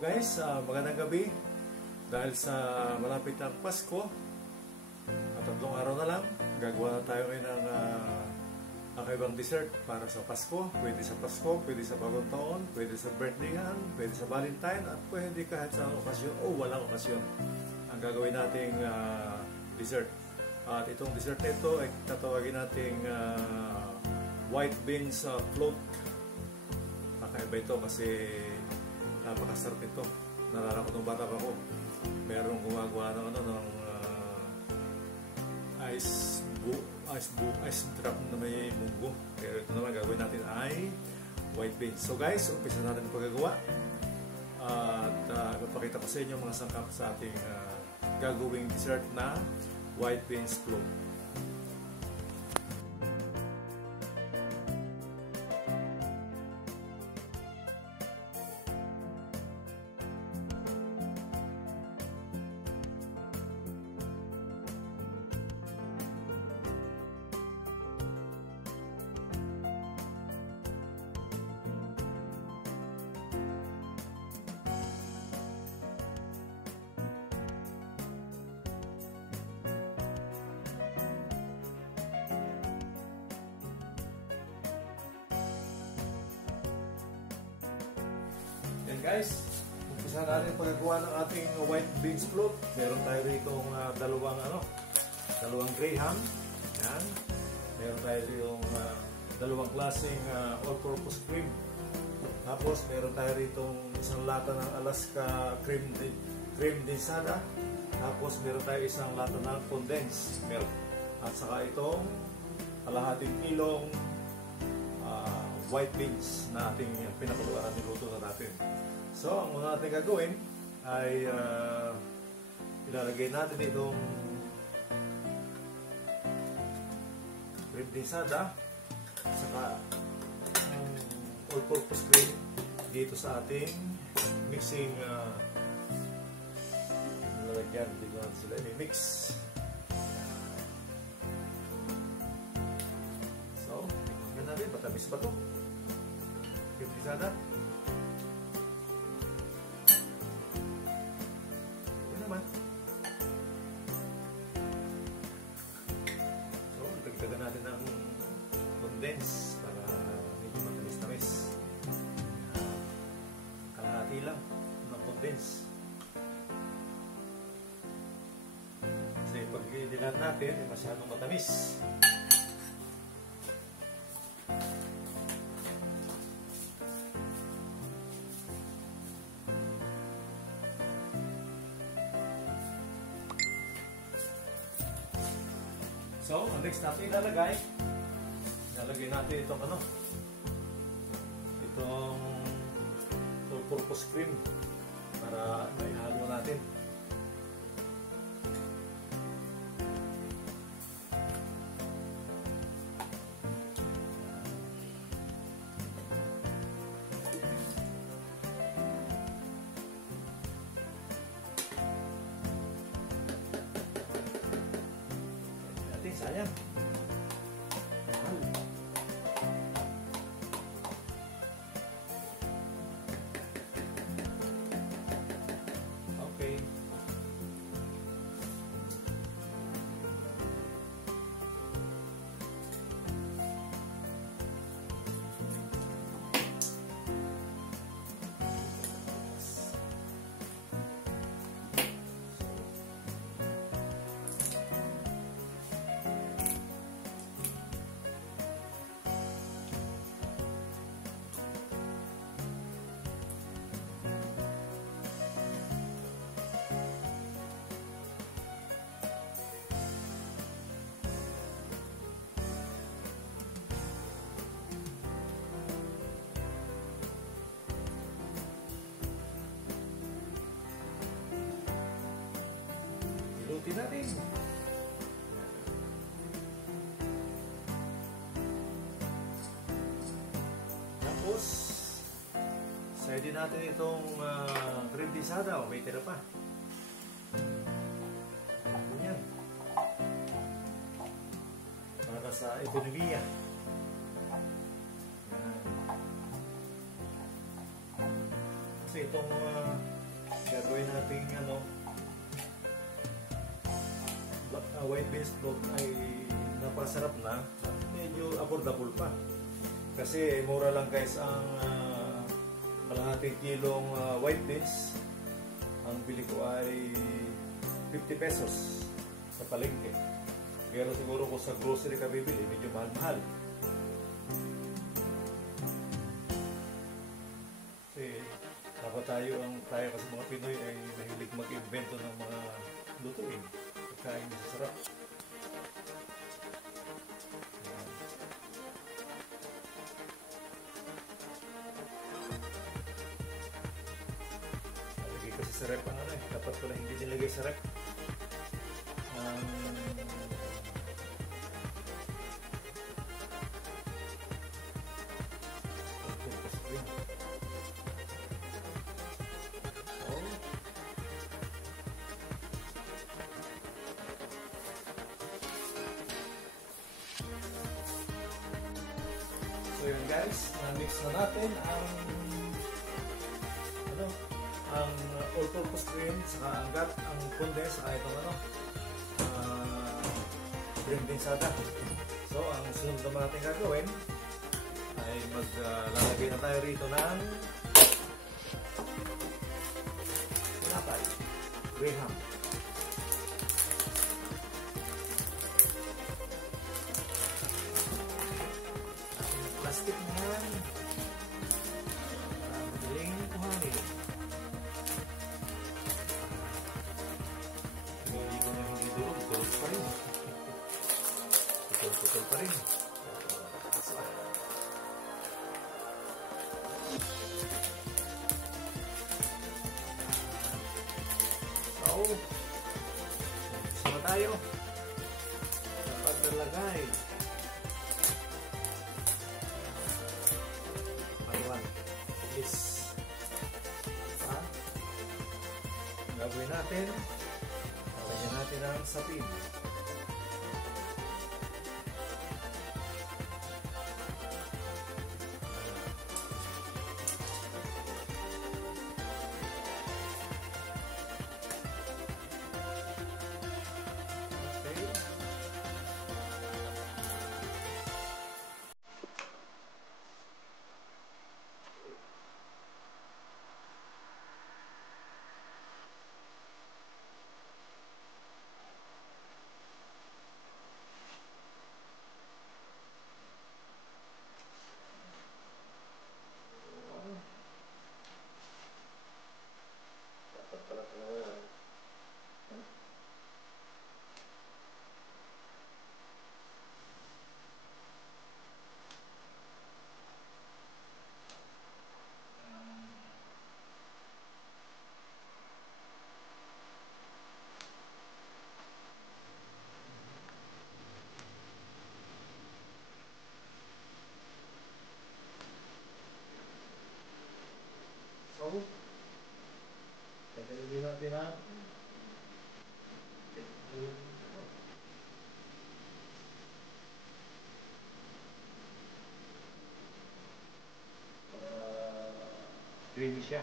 guys, magandang gabi. Dahil sa malapit ng Pasko, at 3 araw na lang, gagawa na tayo ngayon ng kakaibang dessert para sa Pasko. Pwede sa Pasko, pwede sa Bagong Taon, pwede sa birthday-an, pwede sa Valentine, at pwede kahit sa okasyon o walang okasyon ang gagawin nating dessert. At itong dessert nito ay tatawagin nating white beans float. Kakaiba ito kasi napakasarap ito. Nalala ko nung bata pa ako, merong gumagawa ng ice drop na may munggo. Pero ito naman gagawin natin ay white beans. So guys, umpisa natin ang paggagawa. At ipapakita ko sa inyo mga sangkap sa ating gagawing dessert na white beans float. Guys, umpisa natin paggawa ng ating white beans float. Meron tayo rito dalawang graham. Yan. Meron tayo rito dalawang klaseng all-purpose cream. Tapos meron tayo rito isang lata ng Alaska cream densada. Tapos meron tayo isang lata ng condensed milk. At saka itong kalahating kilong white beans na ating pinakuluan at niluto na natin. So, ang una natin gagawin ay ilalagay natin itong cream densada saka all-purpose cream dito sa ating mixing lalagyan. Dito natin sila i-mix. So, tingnan natin, matamis ba ito? Cream densada. So, dagdagan natin ng condense para medyo matamis-tamis. Kalahati lang ng condense. Kasi pag dilat natin, ay masyadong matamis. So, ang next natin ilalagay natin itong all-purpose cream para maihalo natin. Sayang. Okay. Ilutin natin. Tapos, side natin itong cream densada. May tira pa. Yan. Para sa ekonomiya. Kasi kasi itong gagawin nating white beans float ay napasarap na at medyo affordable pa. Kasi mura lang guys ang kalahating kilong white beans. Ang bili ko ay 50 pesos sa palengke. Pero siguro kung sa grocery ka bibili, medyo mahal-mahal. Kasi dapat tayo kasi mga Pinoy ay mahilig mag-invento ng mga lutuin. Pagkain na sarap. Lagay kasi sa rep ang dapat pala hindi nilagay sa rep. So yun guys, na-mix na natin ang all-purpose cream, saka ang condense, saka itong cream densada. So ang sunod naman natin gagawin ay maglalagay na tayo rito ng tinapay, graham. Plastic na yan. Madaling kuhanin. Hindi ko na hindi durog pa rin. Putol pa rin. So, sama tayo sa paglalagay. Gagawin natin, lagyan natin ang sapin. Tagalogin natin ha. Creamy siya.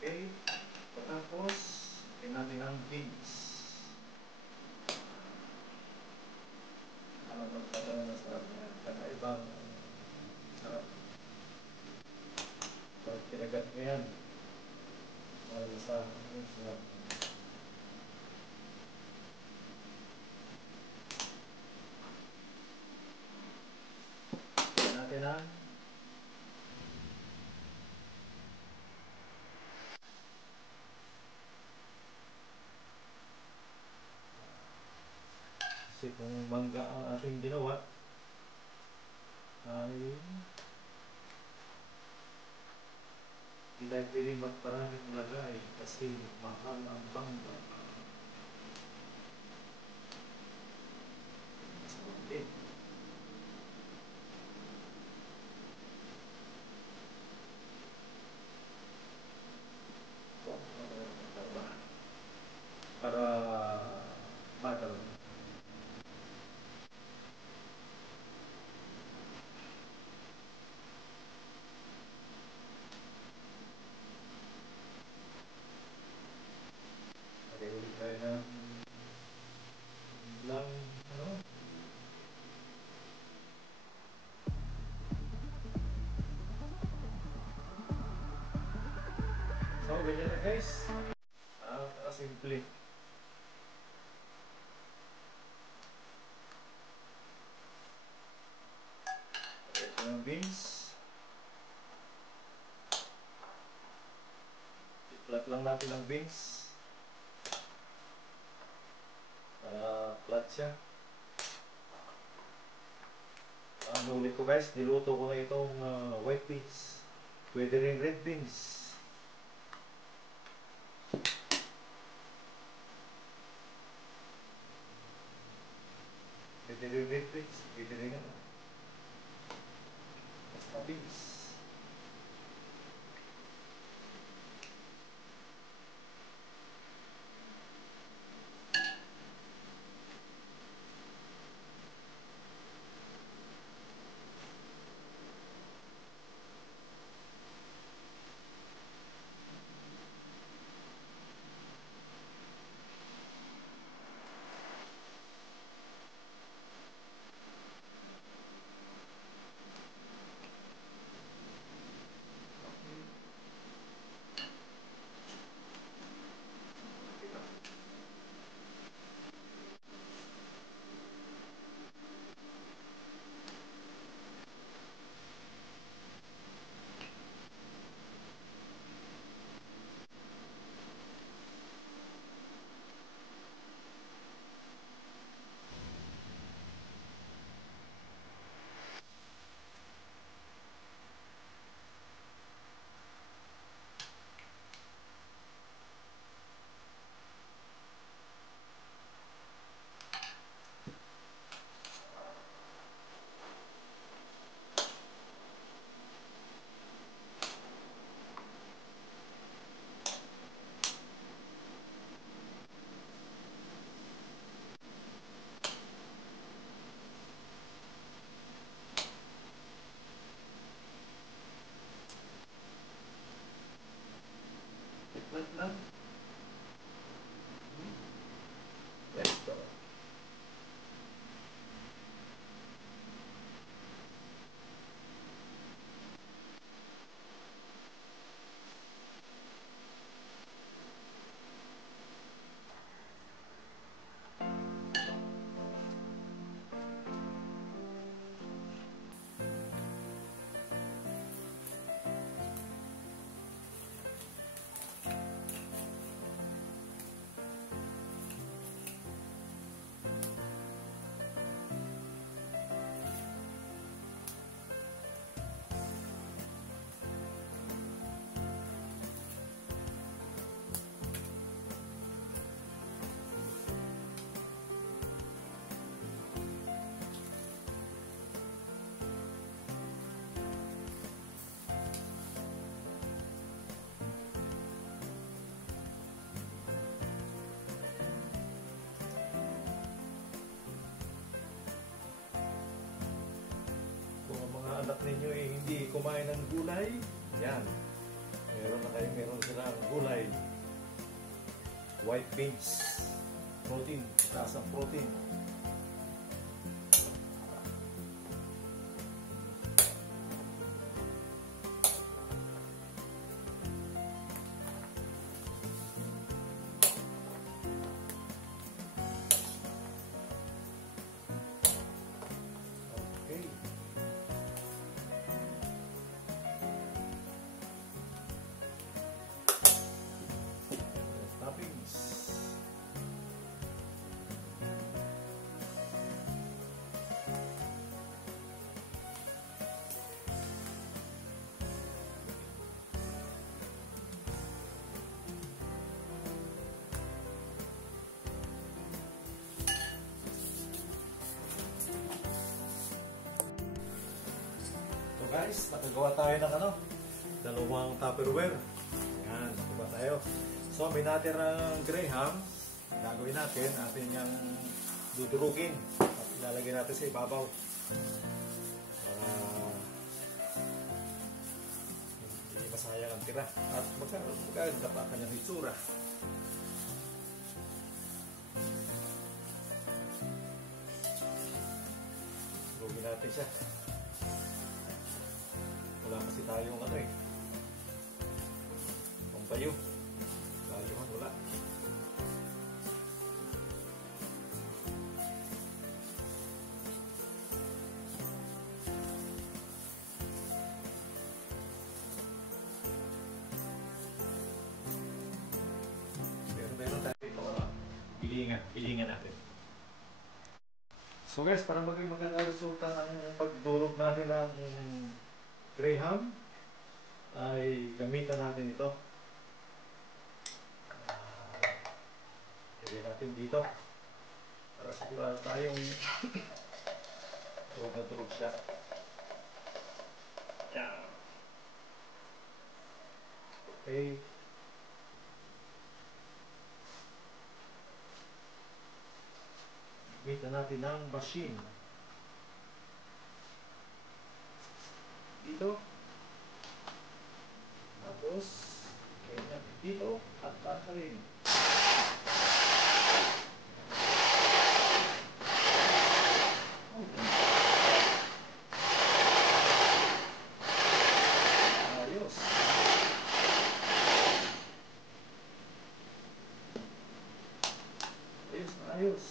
Okay. Tapos, tingnan natin ang beans. Kakaibang sarap. Pag kinagat mo yan, malasa ang sarap. Tingnan natin ang kasi kung mangga ang ating ginawa ay hindi tayo pwede magparaming lagay kasi mahal ang bangga. Okay. Para batal. guys. Simple. Ito yung beans. I-flat lang natin ang beans. Flat siya. Ang huli ko guys, niluto ko na itong white beans. Pwede rin red beans. Pwede rin red beans. Pwede rin basta beans. Flat lang. Let's go. Anak ninyo hindi kumain ng gulay, yan. Meron silang gulay. White beans. Protein. Taas ang protein. Guys, nakagawa tayo ng dalawang Tupperware. Yan, nakagawa tayo. So, may natirang Graham. Gagawin natin yung dudurugin at ilalagay natin sa ibabaw. Para hindi masayang ang tira. At maganda pa kanyang itsura. Durugin natin siya. Wala kasi tayong pampayo. Pihingan natin. So guys, para maging maganda resulta ng pagdulog natin ng Graham, ay gamitan natin ito. Ilagay natin dito. Para sigurado tayong tulog na tulog siya. Yan. Okay. Gamitan natin ng machine. Dito. Tapos, kaya natin dito at tatarin. Ayos. Ayos na ayos.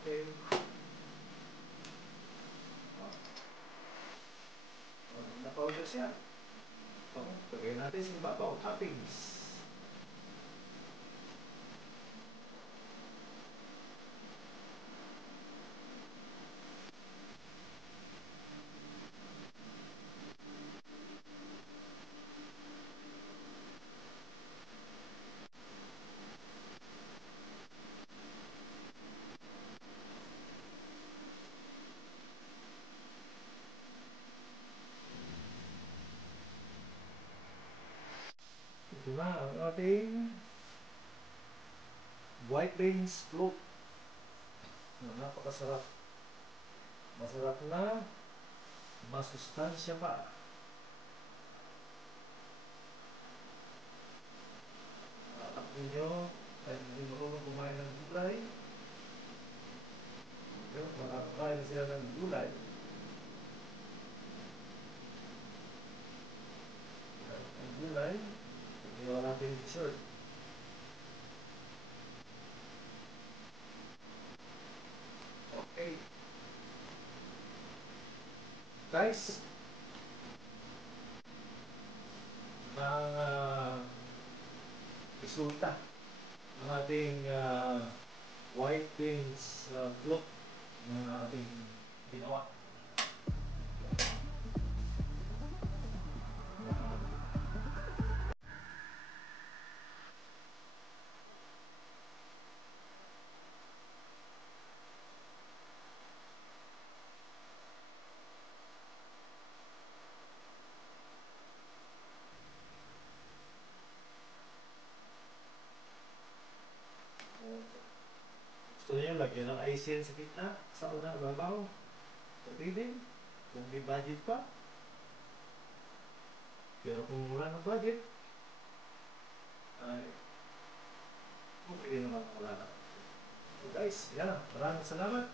Okay. Na-powder siya. Lagay natin sa ibabaw, toppings. Ito na ang ating white beans float. Napakasarap. Masarap na, masustansya pa. Anak ninyo ay hindi marunong kumain ng gulay. Pero makakain sila ng gulay. Ang gulay, ginawa natin dessert. Okay. Guys, ang resulta ng ating white beans float na ating ginawa. Gusto niyo lagyan ng isin sa gitna, sa una, babaw, pwede din, kung may budget pa. Pero kung wala ng budget, ay okay naman kung wala na. So guys, yan, maraming salamat.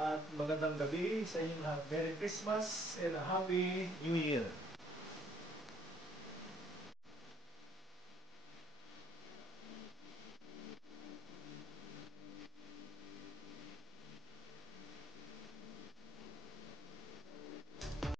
At magandang gabi sa inyong lahat. Merry Christmas and a Happy New Year!